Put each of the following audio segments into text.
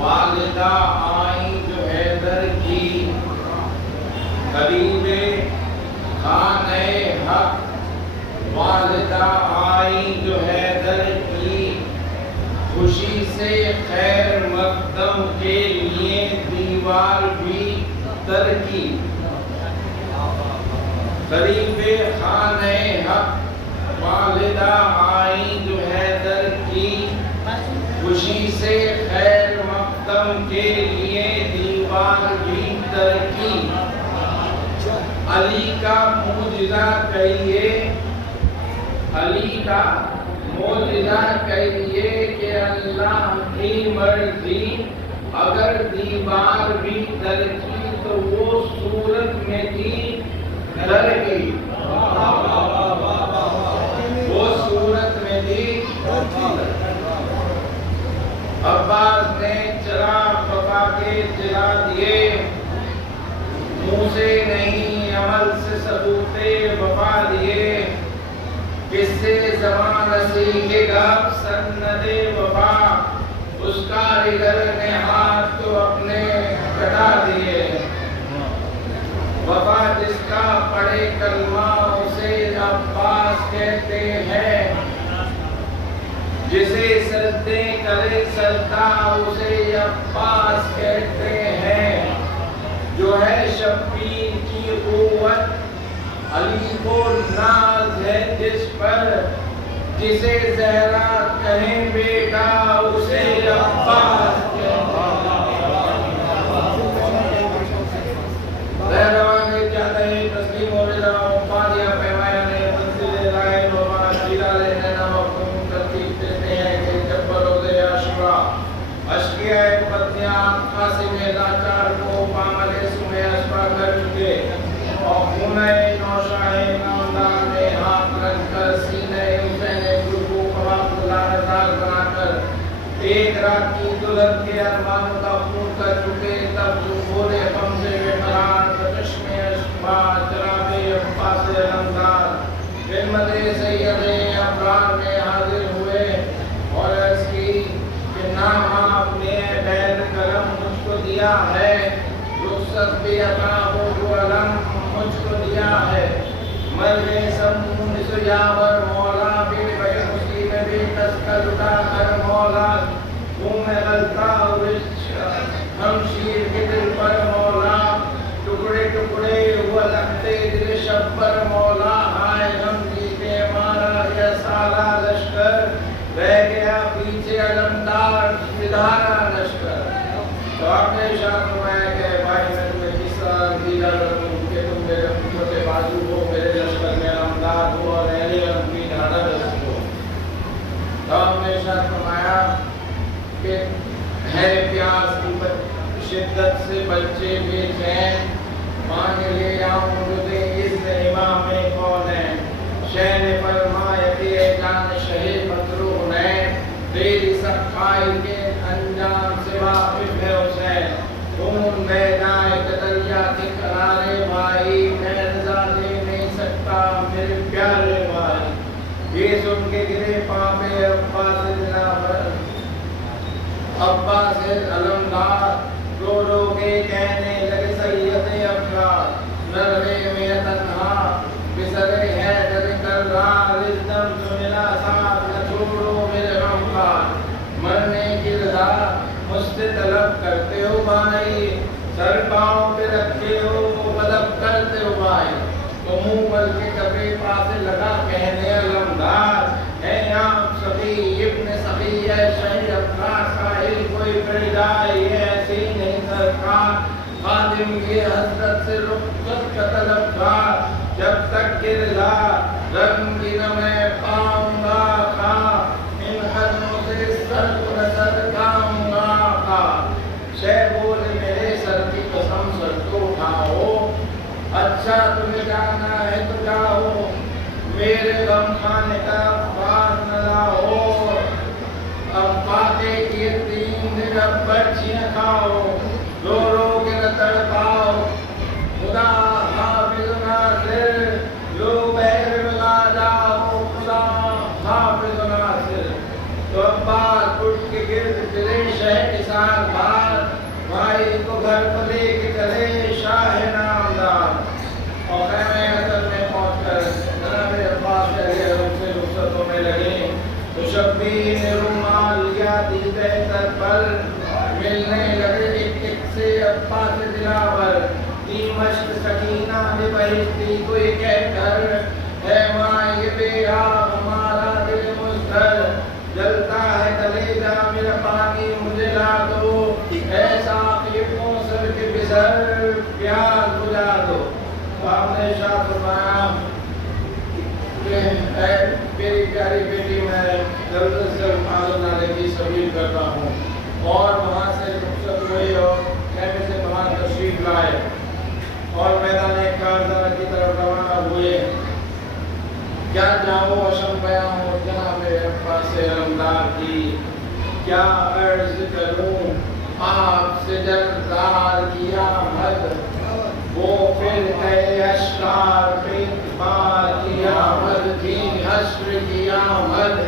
والدہ آئیں جو حیدر کی، قریب خانہ حق والدہ آئیں جو حیدر کی، خوشی سے خیر مقدم کے لیے دیوار بھی تر کی۔ قریب خانہ حق والدہ آئیں جو حیدر کی، خوشی سے خیر مقدم کے لیے دیوار بھی تر کی۔ علی کا معجزہ کہیے، علی کا معجزہ کہیے کہ اللہ کی مرضی، اگر دیوار بھی تر کی تو وہ صورت میں تھی تر گئی، وہ صورت میں تھی۔ عباس نے چراغ وفا کے جلا دیے، منہ سے نہیں عمل سے ثبوت وفا دیے، کس سے زمان سیکھے گا سند وفا، اس کاریگر نے ہاتھ تو اپنے کٹا دیے۔ وفا جس کا پڑھے کلمہ اسے عباس کہتے ہیں، جسے سجدے کرے سجدہ اسے عباس کہتے ہیں، جو ہے شبیر کی قوت علی کو ناز ہے جس پر، جسے زہرا کہیں بیٹا اسے عباس کہتے ہیں۔ رہنما نے چاہتے ہیں تسلیم و رضا و پادیا پیمایا نے منزل رائے وما شیرہ لینا وقتوں ترتیب دیتے ہیں کہ جب بروز عاشورہ اشکیہ پتیاں قاسم لاچار کو پامل سمے اشبا کر چکے، اور خونہ نوشاہ نامدار نے ہاتھ رکھ کر سینہ حسین گل کو قباب لعنتار بنا کر ایک رات کی دلہن کے ارمانوں کا خون کر چکے، تب جو بولے غم سے بحران بچشم اشبا جناب عباس علمدار خدمت سید ابرار میں حاضر ہوئے اور عرض کی کہ نام آپ نے بیر کرم مجھ کو دیا ہے، رخصت بھی عطا ہو جو علم مجھ کو دیا ہے، مرنے سمون سجاور مولا بھی بے مسلم بھی تسکر اٹھا کر مولا، تم غلطہ ہمشیر کے دل پر مولا، ٹکڑے ٹکڑے ہوا لگتے دل شب پر مولا، آئے ہم جیتے مارا یہ سالہ لشکر، رہ گیا پیچھے علمدار ادارہ لشکر۔ تو آپ نے ارشاد فرمایا کہ بھائی میں تمہیں کس طرح دیدہ کروں کہ تم میرے چھوٹے بازو ہو، میرے لشکر میں علمدار ہو اور اہل علم کی ڈھاڑا رسول ہو۔ تو آپ نے ارشاد فرمایا کہ ہے پیاس کی شدت سے بچے بے چین، پانی لے آؤں مجھے اس امام کون ہے، شہر فرمایت جان شہ مطروح ہے، تیری سخائی کے انجام سے واقف ہے حسین، خون بہنا دریا کے کنارے بھائی، میں رضا دے نہیں سکتا میرے پیارے بھائی۔ یہ سن کے گرے پاں پہ عباس عباس علمدار، رو رو کے کہنے لگے سید ابرار، نرغے میں تنہا بسرے ہے در کر رہا، رزدم جو ملا ساتھ نہ چھوڑو میرے غمخوار، مرنے کی رضا مجھ سے طلب کرتے ہو بھائی، سر پاؤں پہ رکھے ہو مطلب کرتے ہو بھائی، تو منہ بل کے کبھی پاس لگا کہنے علمدار، ہے آپ سخی ابن سخی ہے شہی ابرار، ساحل کوئی پیدا یہ ایسی نہیں سرکار، خادم کی حضرت سے رخصت کا طلبگار، جب تک کہ رضا رنگ نہ میں پاؤں گا خا، ان قدموں سے سر کو نہ صدقاؤں گا خا۔ شہ بولے میرے سر کی قسم سر تو اٹھاؤ، اچھا تمہیں جانا ہے تو جاؤ، میرے غم خانے کا باز نہ لاؤ، اب فاتح کی تین دن اب بچیاں کھاؤ، رو رو کے نہ تڑپاؤ، خدا حافظ ناصر لو بہر ملا جاؤ، خدا حافظ ناصر۔ تو عباس اٹھ کے گرد پھرے شہ کے ساتھ بہتر پل ملنے لگے ایک ایک سے ابا سے دلاور دی مشق سکینہ نے بہشتی کوئی کہہ کر اے ماں یہ بے آب ہمارا دل مزدر جلتا ہے کلیجہ میرا پانی مجھے لا دو ایسا کہ موسر کے بسر پیاس بجھا دو. آپ نے شاہ فرمایا میری پیاری بیٹی میں جلد سے معلوم نالے کی سبیل کرتا ہوں اور وہاں سے رخصت ہوئی اور خیمے سے وہاں تشریف لائے اور میدان کارزہ کی طرف روانہ ہوئے. کیا جاؤ اشم بیاں ہو جناب عباس علمدار کی کیا عرض کروں آپ سے جلدار کی آمد وہ پھر ہے اشرار پہ اتبار کی آمد تھی حشر کی آمد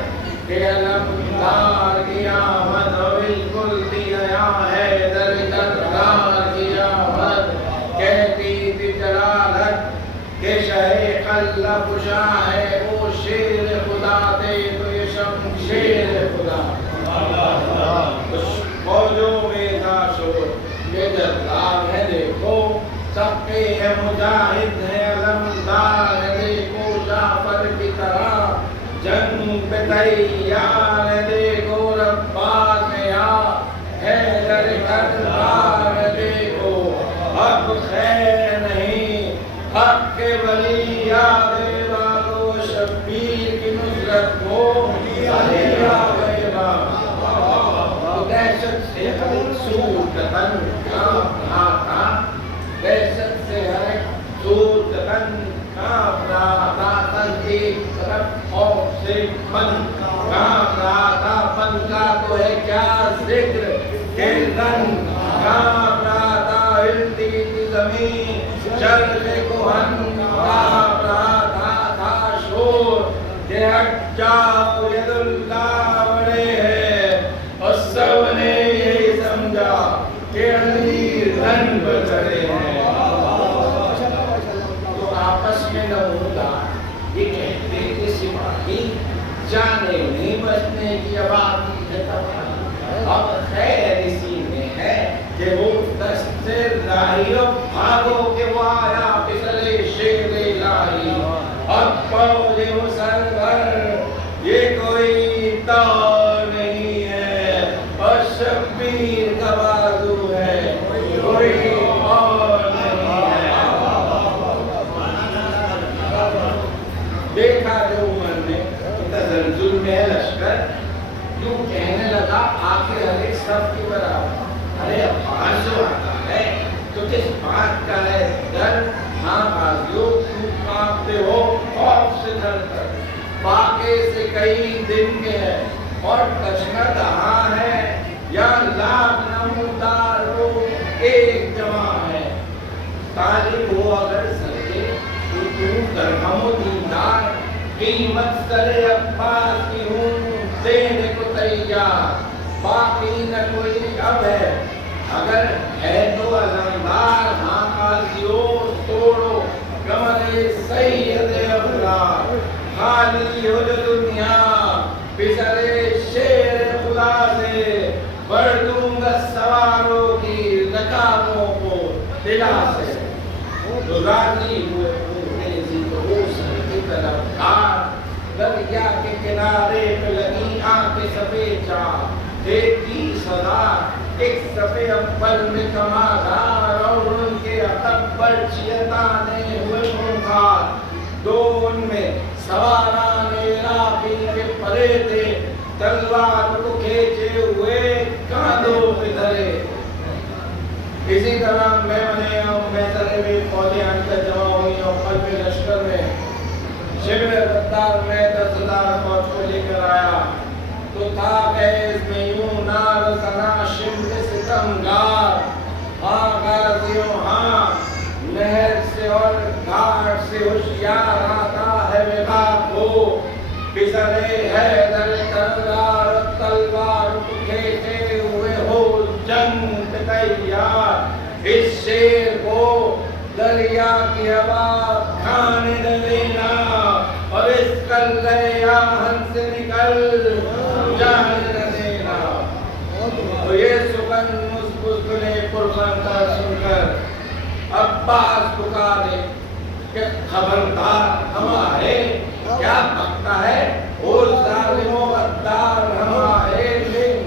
کہ علمدار کی آمد بالکل دیا ہے در جلدار کی آمد کہتی تھی جلالت کہ شہ قلب شاہ ہے وہ شیر خدا دے تو یہ شمشیر خدا فوجوں میں تھا شور یہ جلدار ہے دیکھو سب کے ہے مجاہد ہے علمدار ہے دیکھو جعفر کی طرح جنگ پہ تیار ہے دیکھو رباز میں حیدر کرار ہے دیکھو اب خیر نہیں حق کے ولی یاد والو شبیر کی نصرت کو علی آگئے دہشت سے ہر ایک سور تن کانپ رہا تھا دہشت سے ہر ایک سور تن کانپ رہا تھا تن کی طرف خوف سے من کانپ رہا تھا من کا تو ہے کیا ذکر گردن کانپ رہا تھا ہلتی تھی زمین چرخ کوہن کانپ رہا تھا شور کہ ہٹ جاؤ ید اللہ بڑے ہے اور سب نے یہی سمجھا کہ علی رن بچڑے ہیں. تو آپس میں نہ ہوگا یہ کہتے کہ سپاہی جانے نہیں بچنے کی آبادی ہے اب خیر اسی میں ہے کہ وہ دست سے راہیوں بھاگو کہ وہ آیا پسلے شیر الہی اب پاؤ یہ وہ سرور یہ کوئی تو نہیں ہے اور شبیر کا بازو ہے کوئی اور نہیں ہے. دیکھا جو عمر نے تزلزل میں لشکر یوں کہنے لگا آخر ہر ایک صف کی برابر ارے عباس جو آتا ہے تو کس بات کا ہے ڈر ہاں غازیوں تم کانپتے ہو خوف سے ڈر کر واقعے سے کئی دن کے ہیں اور تشنہ کہاں ہے یا لاکھ نمودار ہو ایک جمع ہے طالب ہو اگر سکے تو تم درہم و دینار قیمت سر عباس کی ہوں دینے کو تیار باقی نہ کوئی اب ہے اگر ہے تو علمدار ہاں قاضیوں توڑو کمر سید ابرار خالی ہو جو دنیا بسرے شیر خدا سے بڑھ دوں گا سواروں کی رکابوں کو دلا سے تو راضی ہوئے پوری دوست کی طرف کار دریا کے کنارے پہ لگی آنکھ سفید چاہ دیکھی صدا ایک صفحے اول میں کمادار اور ان کے اکبر چیتانے ہوئے منخار دو ان میں سواران عراقی کے پرے تھے تلوار کو کھینچے ہوئے کاندھوں پہ دھرے. اسی طرح میں بہترے بھی فوجیں آن کر جمع ہوئی اور قلب لشکر میں شبر غدار میں 10,000 فوج کو لے کر آیا تو تھا ایز میں یوں نار سنا شمر ستمگار ہاں غازیوں ہاں نہر سے اور گھاٹ سے ہوشیار آتا ہے وباق ہو بسرے حیدر کرار تلوار کھینچے ہوئے ہو جنگ پہ تیار اس شیر کو دریا کی ہوا کھانے نہ دینا اور اس کلے آہن سے نکل جانے نہ دینا. تو یہ سخن مسکنے پرخن کا سن کر عباس پکارے کہ خبردار ہمارے کیا پکتا ہے وہ ظالم و غدار ہمارے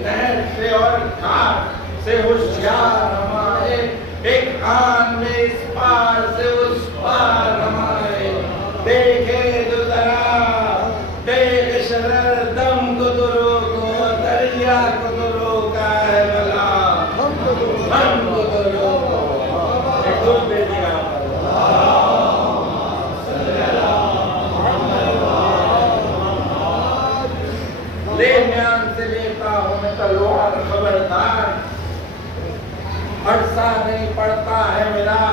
نہر سے اور گھاٹ سے ہوشیار ہمارے ایک آن میں اس پار سے اس پار ہمارے دیکھے جو ذرا دیکھ شرر دم کو تو روکو دریا کو تو روکا ہے بلا ہم کو تو روکو ایک دو بے دیا سے لیتا ہوں میں تلوار خبردار عرصہ نہیں پڑتا ہے میرا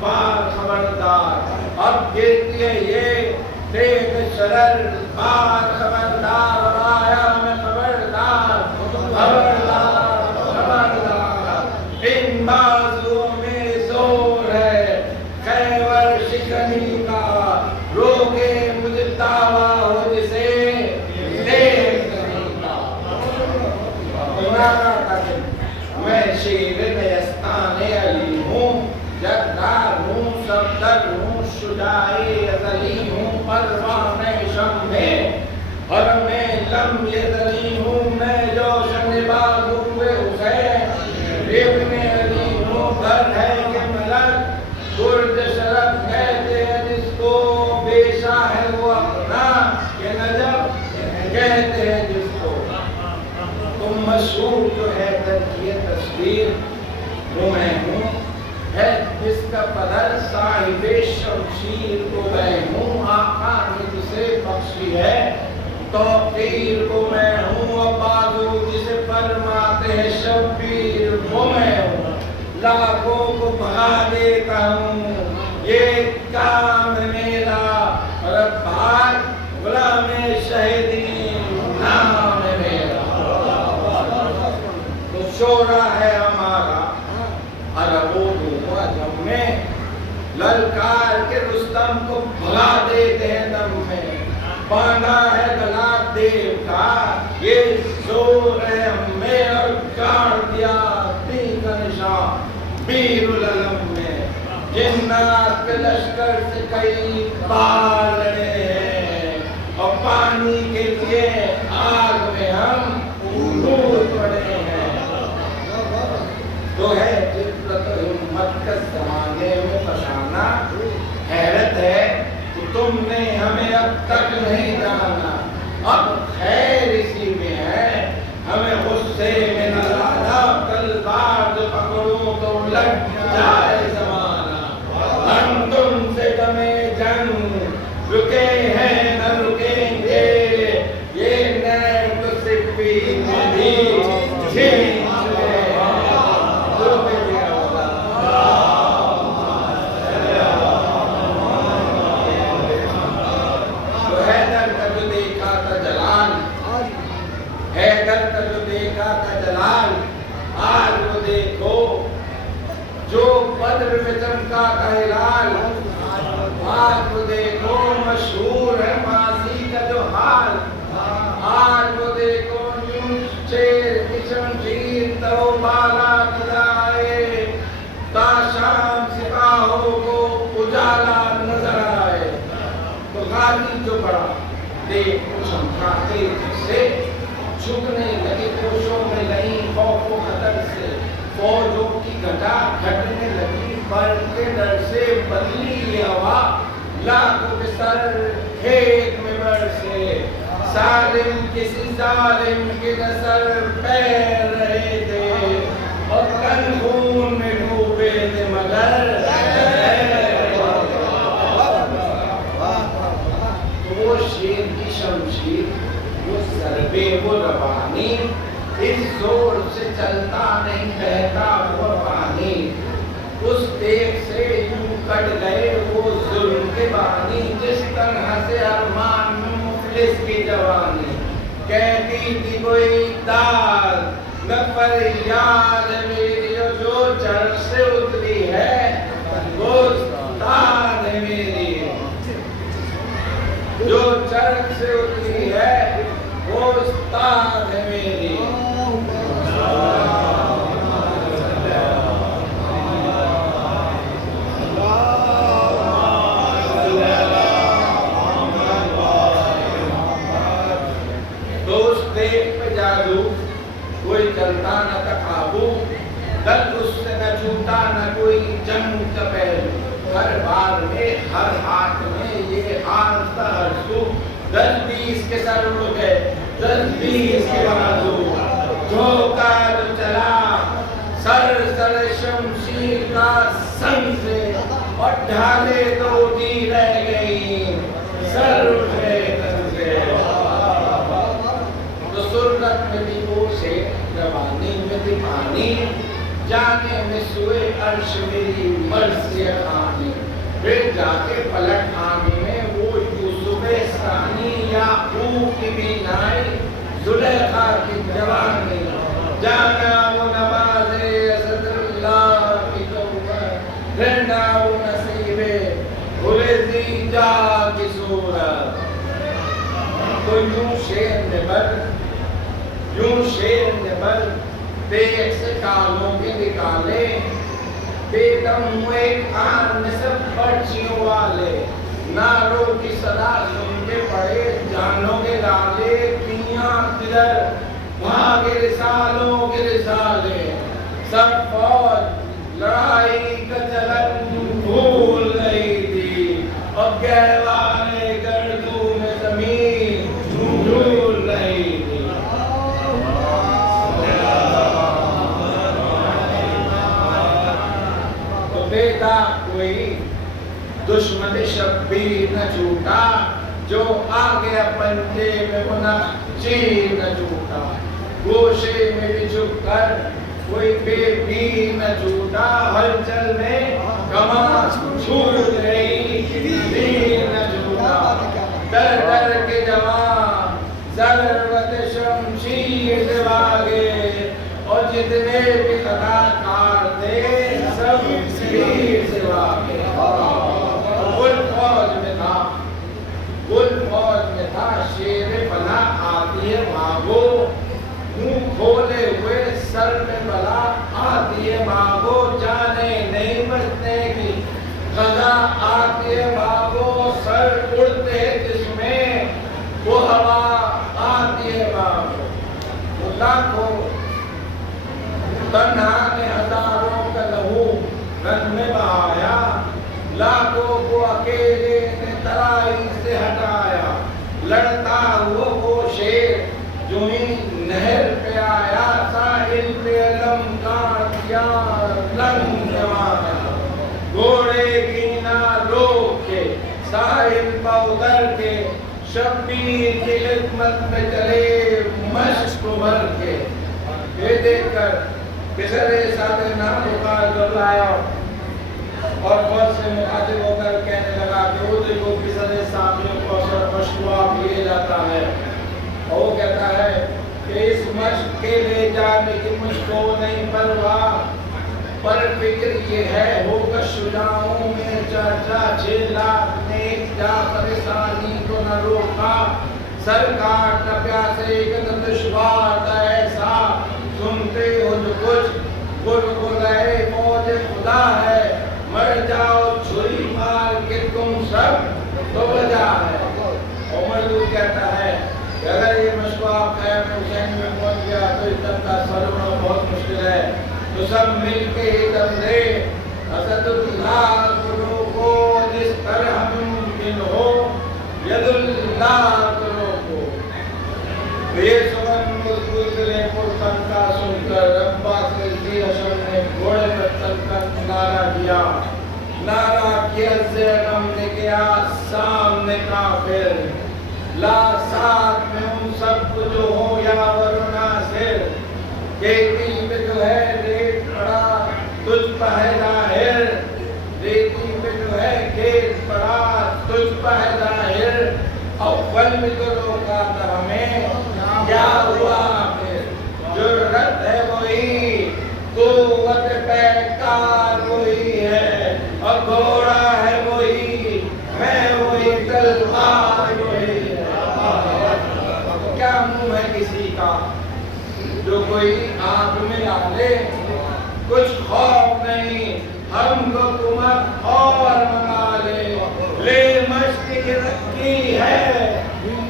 بار خبردار اب گرتی ہے یہ دیکھ شرر بار خبردار اور آیا میں خبردار خبردار خبردار ان بازوں میں زور ہے خیبر شکنی کا روکے مجھے دعویٰ ہو جسے میں شیر نیستان علی ہوں جگدار ہوں صفدر ہوں شجاعِ ازلی ہوں پروان شمع حرم لم یزلی ہوں میں جوشن بازوئے حسین ابن علی ہوں گھر ہے کہ ملک گرد شرف کہتے ہیں جس کو پیشہ ہے وہ اپنا کہ نجب کہتے ہیں جس کو تم مشہور جو ہے یہ تصویر وہ میں ہوں ہے جس کا پدر صاحب شمشیر کو میں ہوں آقا نے جسے بخشی ہے توقیر کو میں ہوں اور بازو جسے فرماتے ہیں شبیر وہ میں ہوں لاکھوں کو بھگا دیتا ہوں یہ کام ہے میرا اور اب بھاگ غلام شہیدی نام ہے میرا شورا ہے ہمارا عربوں عجم میں للکار کے رستم کو بھگا دیتے ہیں دم میں باندھا ہے گلا دیو کا یہ زور ہے ہمیں اور کاٹ دیا تین کا نشان بیر العلم میں جنات کے لشکر سے کئی بار لڑے ہیں اور پانی کے لیے آگ میں ہم ڈوب پڑے ہیں تو ہے جبرت ہمت کا زمانے میں پشانا حیرت ہے کہ تم نے ہمیں اب تک نہیں جانا اب خیر اسی میں ہے ہمیں غصے میں نہ لانا تلوار جو پکڑوں تو لگ جائے زمانہ ہم تم سے دمے جنگ رکے ہیں نہ رکیں گے یہ نیم تو سپی بھی چھین چمکا کا ہلال آج وہ دیکھو مشہور ہے ماضی کا جو حال آج وہ دیکھو شیر کی شمشیر تو بالا کھدائے تا شام سپاہوں کو اجالا نظر آئے تو غازی جو بڑا دیکھو چمکاتے سے جھکنے لگے کوشوں میں لئی خوف و خطر سے فوجوں کی گھٹا گھٹنے لگی پر کے ڈر سے بدلی ہوا لاکھوں کے سر کھیت میں برسے ظالم کسی ظالم کے نظر پیر رہے تھے اور کن خون میں ڈوبے تھے مگر تو وہ شیر کی شمشیر وہ ضربے وہ روانی اس زور سے چلتا نہیں بہتا وہ پانی اس دیکھ سے یوں کٹ گئے وہ ظلم کے بانی جس طرح سے ارمان میں مفلس کی جوانی کہتی تھی کوئی داد نہ فریاد میری جو چرخ سے اتری ہے وہ داد ہے میری جو چرخ سے اتری ہے وہ استاد ہے میری تیز کے بازو دھوکا جو چلا سر سر شمشیر کا سن سے اور ڈھالے تو دی رہ گئی سر اٹھے تن سے تو سرت میں بھی وہ سے روانی میں بھی پانی جانے میں سوئے عرش میری مرضی خانی پھر جا کے پلٹ آنے میں وہ یوسف ثانی یعقوب کی بینائی زلیخا کی جوانی جانا وہ نواز اسد اللہ کی توبہ رہنا وہ نصیب گلزی جا کی صورت تو یوں شیر نبر بے سے کالوں کے نکالے بے دم ہوئے کان میں سب پرچیوں والے ناروں کی صدا سن کے پڑے جانوں کے لالے کیاں کدھر بھاگے رسالوں کے رسالے سب فوج لڑائی کا چلن بھول گئی تھی اور گہوارے گردوں میں زمین جھول رہی تھی تو بیٹا کوئی دشمن شبیر نہ چھوٹا جو آ گیا پنجے میں وہ چیر نہ چھوٹا گوشے میں بھی چھپ کر کوئی بے پیر نہ چھوٹا ہلچل میں کمان چھوٹ گئی تیر نہ چھوٹا ڈر ڈر کے جوان ضرورت شمشیر سے بھاگے اور جتنے بھی خطاکار تھے سب پیر سے بھاگے گل فوج میں تھا شیر بلا آتی ہے بھاگو منہ کھولے ہوئے سر میں بلا آتی ہے بھاگو جانے نہیں بچنے کی قضا آتی ہے بھاگو سر اڑتے جس میں وہ ہوا آتی ہے بھاگو لاکھوں تنہا نے ہزاروں کا لہو رن میں بہایا لاکھوں کو اکیلے نے ترائی سے ہٹایا لڑتا ہوا وہ شیر جو ہی نہر پہ آیا ساحل پہ علم کانٹیا لنگ جمایا گھوڑے کی نہ روک کے ساحل پہ اتر کے شبیر کی خدمت میں چلے مشق بھر کے یہ دیکھ کر کسرے سادے نام پکار کر لایا اور فوج سے مخاطب ہو کر کہنے لگا کہ وہ دیکھو کسرے ساتھیوں کو اثر مشروع کیے جاتا ہے اور وہ کہتا ہے کہ اس مشق کے لے جانے کی مجھ کو نہیں پرواہ پر فکر یہ ہے ہوگا شجاعوں میں چرچا 6 لاکھ نیک جا پریشانی کو نہ روکا سرکار نہ پیاسے قدم دشوار تھا ایسا سنتے ہو جو کچھ گل گئے فوج خدا ہے مر جاؤ چھری مار کے تم سب تو بجا ہے عمر دور کہتا ہے کہ اگر یہ مشروع خیم حسین میں پہنچ گیا تو اس دم کا سرورنا بہت مشکل ہے تو سب مل کے ہی دم دے اسد اللہ کرو کو جس طرح ممکن ہو ید اللہ کرو کو بے سمن مضبوط لے پرتن کا سن کر ربا سے زی حشم نے گھوڑے پر چل کر نعرہ دیا نعرہ کیا زیغم نے کیا سامنے کافر لا ساتھ میں ان سب کو جو ہو یا ورناصر کہتی پہ جو ہے ریت پڑا تجھ پہ ہے ظاہر ریتی پہ جو ہے کھیت پڑا تجھ پہ ہے ظاہر اول میں تو روکا تھا ہمیں کیا ہوا پھر جرت ہے وہی قوت پیکار وہی ہے اور گھوڑا ہے وہی میں وہی تلوار وہی ہے کیا منہ ہے کسی کا جو کوئی آنکھ میں ڈالے کچھ خوف نہیں ہم کو حکومت اور منگا لے مشق رکھی ہے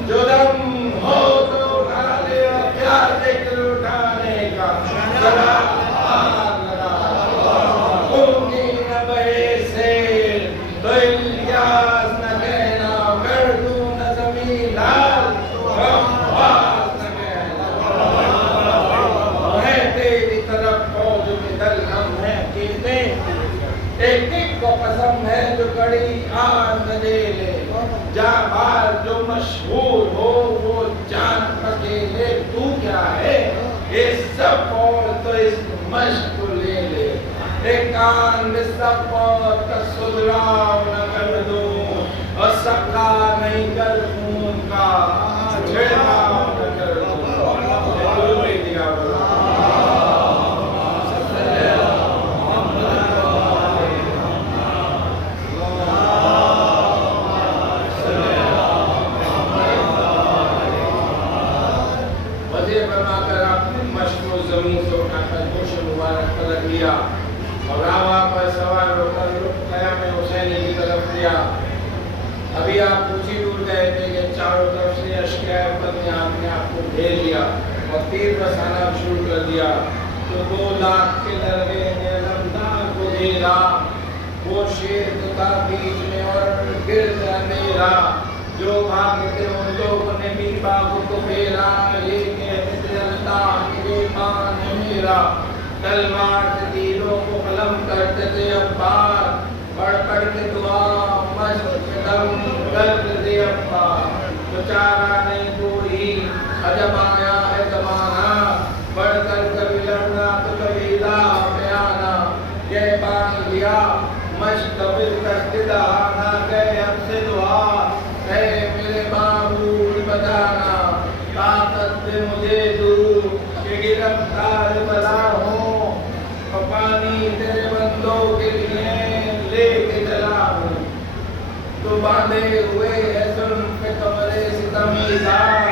جو دم ہو تو اٹھا لے اور کیا ذکر اٹھانے کا ذرا آگ لگا اونگی نہ بہے سے تو الیاس نہ کہنا کر دوں نہ زمین لال تو عباس نہ کہنا ایک ایک کو قسم ہے جو کڑی آن دے لے، جہاں بار جو مشہور ہو وہ جان پکے لے، تو کیا ہے یہ سب اور تو اس مشق کو لے لے، ایک کان میں سب اور کا سدراؤ نہ کر دوں، اور سکا نہیں کر خون کا چھڑاؤ نہ کر دوں۔ اور راوا پر سوار ہو کر قیام حسینی کی طرف لیا۔ ابھی آپ کچھ ہی دور گئے تھے کہ چاروں طرف سے اشکِ عبرت نے آپ کو گھیر لیا اور تیر برسانا شروع کر دیا، تو 2 لاکھ کے درگے نے علمدار کو گھیرا، وہ شیر تو تھا بیچ میں اور گرد اندھیرا، جو بھاگتے ان لوگوں نے بھی باغ کو پھیرا، یہ کہتے تھے اللہ کے مان ہے میرا، تلوار سے تیروں کو قلم کرتے تھے عبار، پڑھ پڑھ کے دعا مشق قدم کرتے تھے عبار، تو چارہ نہیں کوئی عجب آیا ہے زمانہ، بڑھ کر کبھی لڑنا تو کبھی لا پہ آنا، یہ باندھ لیا مشتبل کشتدہ نہ گئے اب سے دعا، اے میرے معبود بتانا، طاقت دے مجھے دو کہ گرفتار بلا ہوں، اور پانی تیرے بندوں کے لیے لے کے چلا ہوں، تو باندھے ہوئے ہے ظلم پہ کمرے ستمی دار،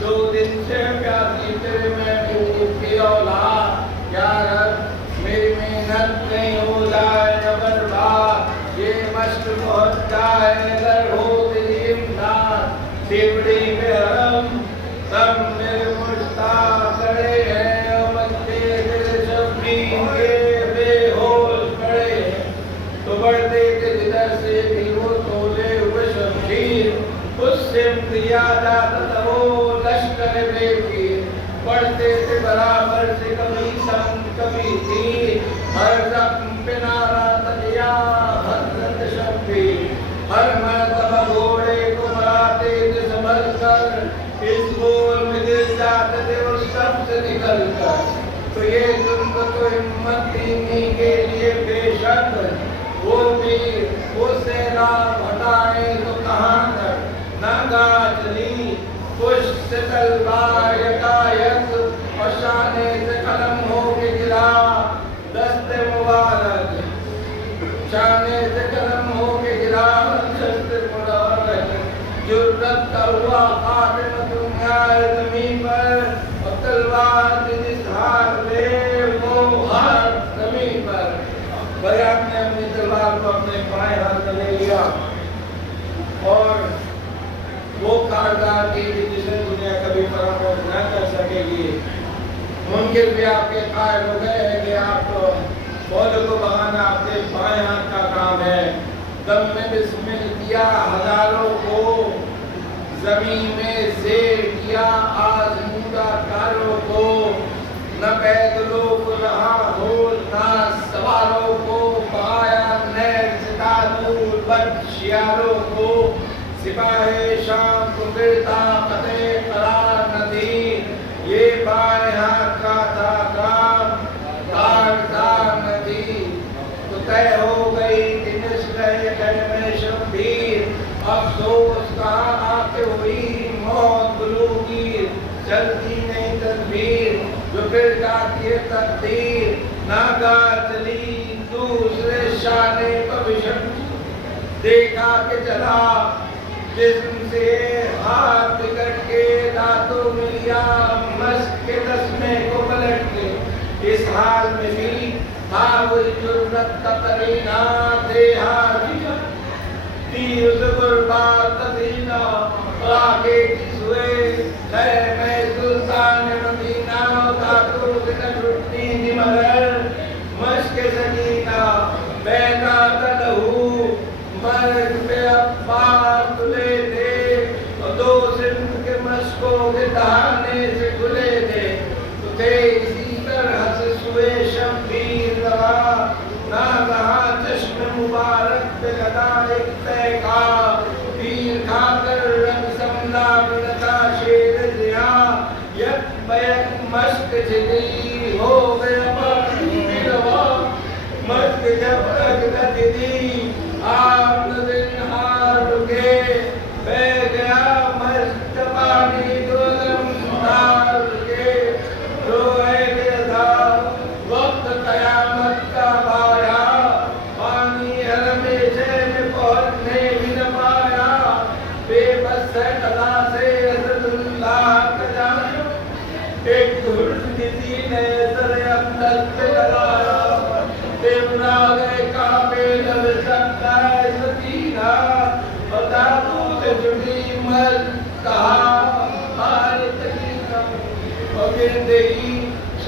جو دن سے پیاسی تیرے محبوب کی اولاد، یا رب میری محنت نہیں ہو جائے نہ برباد، یہ مشق بہت جائے اگر ہو تیری امداد، سیوڑی پہ حرم سب میرے مشتاق کھڑے ہیں، اور بچے تیرے شبین کے بے ہوش کھڑے ہیں، تو بڑھتے تھے جدھر سے بھی وہ تولے ہوئے شمشیر، اس سمت یاد جاتا تھا وہ لشکر بے پیر، پڑھتے تھے برابر سے کبھی سنگ کبھی تیر، ہر زخم پہ نعرہ تجیا حضرت شبیر، ہر مرتبہ گھوڑے کو مراتے تھے سنبھل کر، اس گول میں گر جاتے تھے وہ سب سے نکل کر، تو یہ تم کو ہمت دینی کے لیے بے شک، وہ پیر وہ سیلاب ہٹائے تو کہاں تک، ناگاہ چلی پشت سے تلوار یکایک، اور شانے سے قلم ہو کے گرا دست مبارک، شانے سے قلم ہو کے گرا دست مبارک، جرت کا ہوا خاتمہ دنیا زمین پر، اور تلوار کی جس ہاتھ میں وہ ہاتھ زمین پر، بیان نے اپنی تلوار کو اپنے بائیں ہاتھ میں لے لیا، اور وہ کارگار کی جسے دنیا کبھی فراموش نہ کر سکے گی، منکر بھی آپ کے قائل ہو گئے ہیں کہ آپ کو فوج کو بھگانا آپ کے بائیں ہاتھ کا کام ہے، دم میں بسمل کیا ہزاروں کو، زمین میں زیر کیا آزمودہ کاروں کو، نہ پیدلوں کو رہا ہول نہ سواروں کو، بغایا نیر سے تعدول بد شیاروں کو، سپاہ شام کو گرتا فتح قرار نہ دی، یہ بائیں ہاتھ کا تھا کام کارزار نہ دی، تو طے ہو گئی کہ نصف خیمہ شبیر، افسوس کہاں آ کے ہوئی موت بلوگیر، چلتی نہیں تدبیر جو پھر جاتی ہے تقدیر، ناگاہ چلی دوسرے شانے پر بشم، دیکھا کہ چلا جسم سے ہاتھ بکٹ کے، دانتوں میں لیا مشق کے تسمے کو پلٹ کے، اس حال میں بھی تھا وہی جرت کا قرینہ، دیہا تیر سے برباد تدینہ، راکے کی سوئے خیمہ سلطان مدینہ، دانتوں سے نہ چھٹتی تھی مگر مشق سکینہ، بہتا تھا لہو مرگ پہ عباس تلے تھے، اور 2 سمت کے مشقوں کے دہانے سے کھلے تھے، تو تھے اسی طرح سے سوئے شبیر رہا، ناگہاں چشم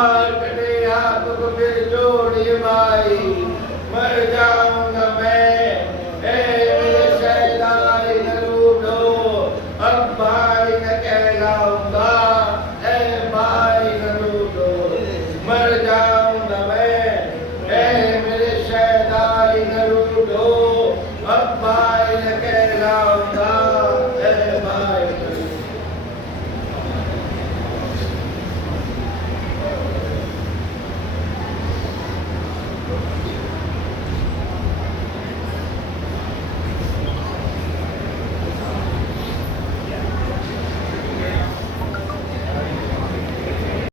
اور کٹے ہاتھ کو پھر جوڑیے بھائی مر جاؤں گا میں اے میرے شہدائی نہ روٹھو اب بھائی نہ کہلاؤں گا اے بھائی نہ روٹھو مر جاؤں گا میں اے میرے شہدائی نہ روٹھو اب بھائی نہ کہلاؤں گا اے بھائی نہ روٹھو